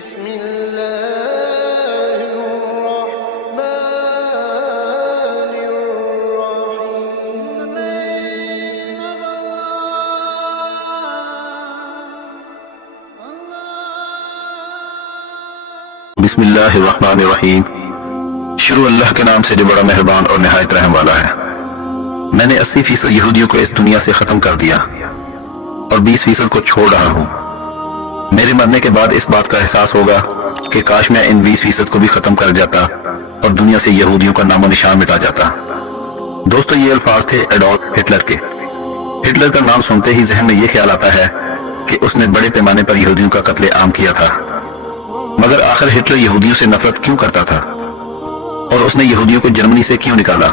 بسم الله الرحمن الرحيم. بسم اللہ الرحمن الرحیم. شروع اللہ کے نام سے جو بڑا مہربان اور نہایت رحم والا ہے. میں نے 80% یہودیوں کو اس دنیا سے ختم کر دیا اور 20% کو چھوڑ رہا ہوں. میرے مرنے کے بعد اس بات کا احساس ہوگا کہ کاش میں ان 20% کو بھی ختم کر جاتا اور دنیا سے یہودیوں کا نام و نشان مٹا جاتا. دوستو، یہ الفاظ تھے ایڈولف ہٹلر کے. ہٹلر کا نام سنتے ہی ذہن میں یہ خیال آتا ہے کہ اس نے بڑے پیمانے پر یہودیوں کا قتل عام کیا تھا. مگر آخر ہٹلر یہودیوں سے نفرت کیوں کرتا تھا اور اس نے یہودیوں کو جرمنی سے کیوں نکالا؟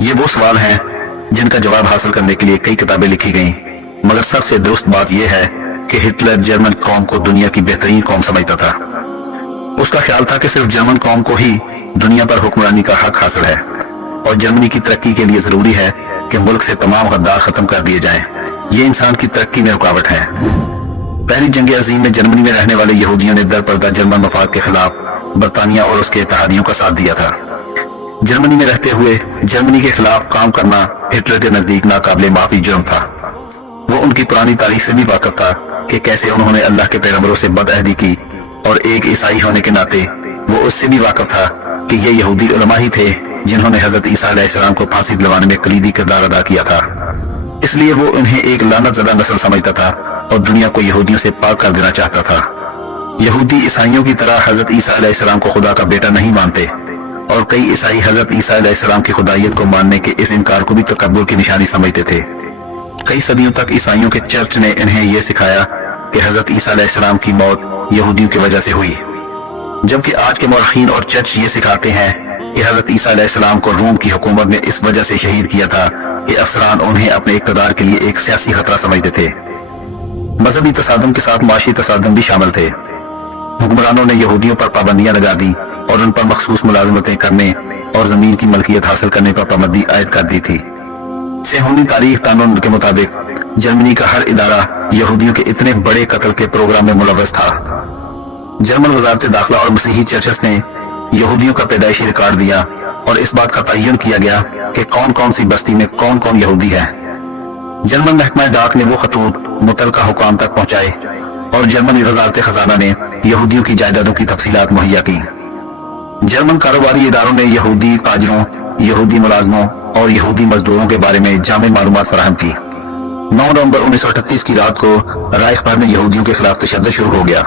یہ وہ سوال ہیں جن کا جواب حاصل کرنے کے لیے کئی کتابیں لکھی گئیں. مگر سب سے درست بات یہ ہے کہ ہٹلر جرمن قوم کو دنیا کی بہترین قوم سمجھتا تھا. اس کا خیال تھا کہ صرف جرمن قوم کو ہی دنیا پر حکمرانی کا حق حاصل ہے اور جرمنی کی ترقی کے لیے ضروری ہے کہ ملک سے تمام غدار ختم کر دیے جائیں. یہ انسان کی ترقی میں رکاوٹ ہے. پہلی جنگ عظیم میں جرمنی میں رہنے والے یہودیوں نے در پردہ جرمن مفاد کے خلاف برطانیہ اور اس کے اتحادیوں کا ساتھ دیا تھا. جرمنی میں رہتے ہوئے جرمنی کے خلاف کام کرنا ہٹلر کے نزدیک ناقابل معافی جرم تھا. وہ ان کی پرانی تاریخ سے بھی واقف تھا کہ کیسے انہوں نے اللہ کے پیغمبروں سے بدعہدی کی، اور ایک عیسائی ہونے کے ناطے وہ اس سے بھی واقف تھا کہ یہ یہودی علماء ہی تھے جنہوں نے حضرت عیسیٰ علیہ السلام کو پھانسی دلوانے میں کلیدی کردار ادا کیا تھا. اس لیے وہ انہیں ایک لعنت زدہ نسل سمجھتا تھا اور دنیا کو یہودیوں سے پاک کر دینا چاہتا تھا. یہودی عیسائیوں کی طرح حضرت عیسیٰ علیہ السلام کو خدا کا بیٹا نہیں مانتے، اور کئی عیسائی حضرت عیسیٰ علیہ السلام کی خدائیت کو ماننے کے اس انکار کو بھی تکبر کی نشانی سمجھتے تھے. کئی صدیوں تک عیسائیوں کے چرچ نے انہیں یہ سکھایا کہ حضرت عیسیٰ علیہ السلام کی موت یہودیوں کی وجہ سے ہوئی، جبکہ آج کے مورخین اور چرچ یہ سکھاتے ہیں کہ حضرت عیسیٰ علیہ السلام کو روم کی حکومت نے اس وجہ سے شہید کیا تھا کہ افسران انہیں اپنے اقتدار کے لیے ایک سیاسی خطرہ سمجھتے تھے. مذہبی تصادم کے ساتھ معاشی تصادم بھی شامل تھے. حکمرانوں نے یہودیوں پر پابندیاں لگا دی اور ان پر مخصوص ملازمتیں کرنے اور زمین کی ملکیت حاصل کرنے پر پابندی عائد کر دی تھی. صہیونی تاریخ قانون کے مطابق جرمنی کا ہر ادارہ یہودیوں کے اتنے بڑے قتل کے پروگرام میں ملوث تھا. جرمن وزارت داخلہ اور مسیحی چرچز نے یہودیوں کا پیدائشی ریکارڈ دیا اور اس بات کا تعین کیا گیا کہ کون کون سی بستی میں کون کون یہودی ہے. جرمن محکمہ ڈاک نے وہ خطوط متعلقہ حکام تک پہنچائے اور جرمنی وزارت خزانہ نے یہودیوں کی جائیدادوں کی تفصیلات مہیا کی. جرمن کاروباری اداروں نے یہودی تاجروں، یہودی ملازموں اور یہودی مزدوروں کے بارے میں جامع معلومات فراہم کی. 9 نومبر 1938 کی رات کو رائخ بھر میں یہودیوں کے خلاف تشدد شروع ہو گیا.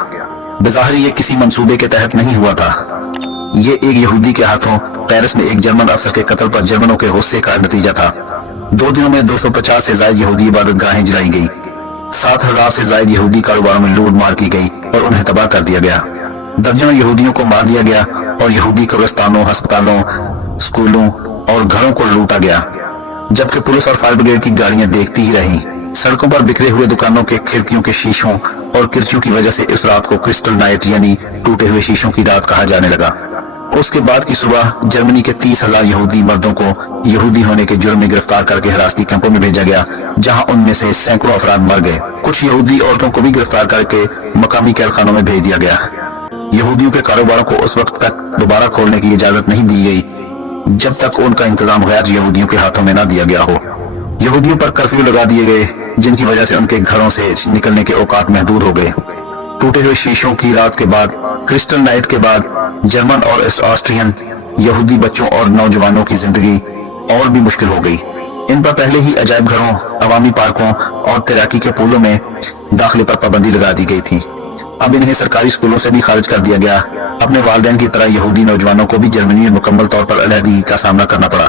بظاہر یہ کسی منصوبے کے تحت نہیں ہوا تھا. یہ ایک یہودی کے ہاتھوں پیرس میں ایک جرمن افسر کے قتل پر جرمنوں کے غصے کا نتیجہ تھا. 2 دنوں میں 250 سے زائد یہودی عبادت گاہیں جلائی گئی. 7000 سے زائد یہودی کاروباروں میں لوٹ مار کی گئی اور انہیں تباہ کر دیا گیا. درجنوں یہودیوں کو مار دیا گیا اور یہودی قبرستانوں، ہسپتالوں، اسکولوں اور گھروں کو لوٹا گیا، جبکہ پولیس اور فائر بریگیڈ کی گاڑیاں دیکھتی ہی رہیں. سڑکوں پر بکھرے ہوئے دکانوں کے کھڑکیوں کے شیشوں اور کرچیوں کی وجہ سے اس رات کو کرسٹل نائٹ یعنی ٹوٹے ہوئے شیشوں کی رات کہا جانے لگا. اس کے بعد کی صبح جرمنی کے 30,000 یہودی مردوں کو یہودی ہونے کے جرم میں گرفتار کر کے حراستی کیمپوں میں بھیجا گیا، جہاں ان میں سے سینکڑوں افراد مر گئے. کچھ یہودی عورتوں کو بھی گرفتار کر کے مقامی قید خانوں میں بھیج دیا گیا. یہودیوں کے کاروباروں کو اس وقت تک دوبارہ کھولنے کی اجازت نہیں دی گئی جب تک ان کا انتظام غیر یہودیوں کے ہاتھوں میں نہ دیا گیا ہو. یہودیوں پر کرفیو لگا دیے گئے، جن کی وجہ سے ان کے گھروں سے نکلنے کے اوقات محدود ہو گئے. ٹوٹے ہوئے شیشوں کی رات کے بعد، کرسٹل نائٹ کے بعد، جرمن اور آسٹرین یہودی بچوں اور نوجوانوں کی زندگی اور بھی مشکل ہو گئی. ان پر پہلے ہی عجائب گھروں، عوامی پارکوں اور تیراکی کے پولوں میں داخلے پر پابندی لگا دی گئی تھی. اب انہیں سرکاری اسکولوں سے بھی خارج کر دیا گیا. اپنے والدین کی طرح یہودی نوجوانوں کو بھی جرمنی میں مکمل طور پر علیحدگی کا سامنا کرنا پڑا.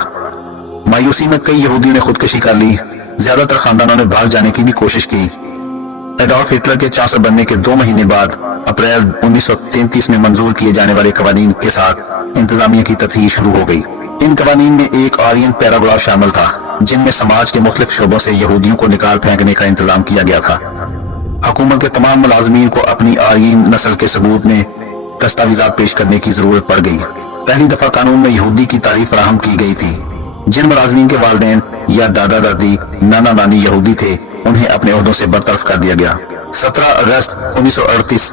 مایوسی میں کئی یہودیوں نے خودکشی کر لی. زیادہ تر خاندانوں نے بھاگ جانے کی بھی کوشش کی. ایڈولف ہٹلر کے چانسلر بننے کے 2 مہینے بعد اپریل 1933 میں منظور کیے جانے والے قوانین کے ساتھ انتظامیہ کی تطہیر شروع ہو گئی. ان قوانین میں ایک آرین پیراگراف شامل تھا جن میں سماج کے مختلف شعبوں سے یہودیوں کو نکال پھینکنے کا انتظام کیا گیا تھا. حکومت کے تمام ملازمین کو اپنی آرین نسل کے ثبوت میں دستاویزات پیش کرنے کی ضرورت پڑ گئی. پہلی دفعہ قانون میں یہودی کی تعریف فراہم کی گئی تھی. جن ملازمین کے والدین یا دادا دادی، نانا نانی یہودی تھے، انہیں اپنے عہدوں سے برطرف کر دیا گیا. 17 اگست 1938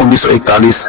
1941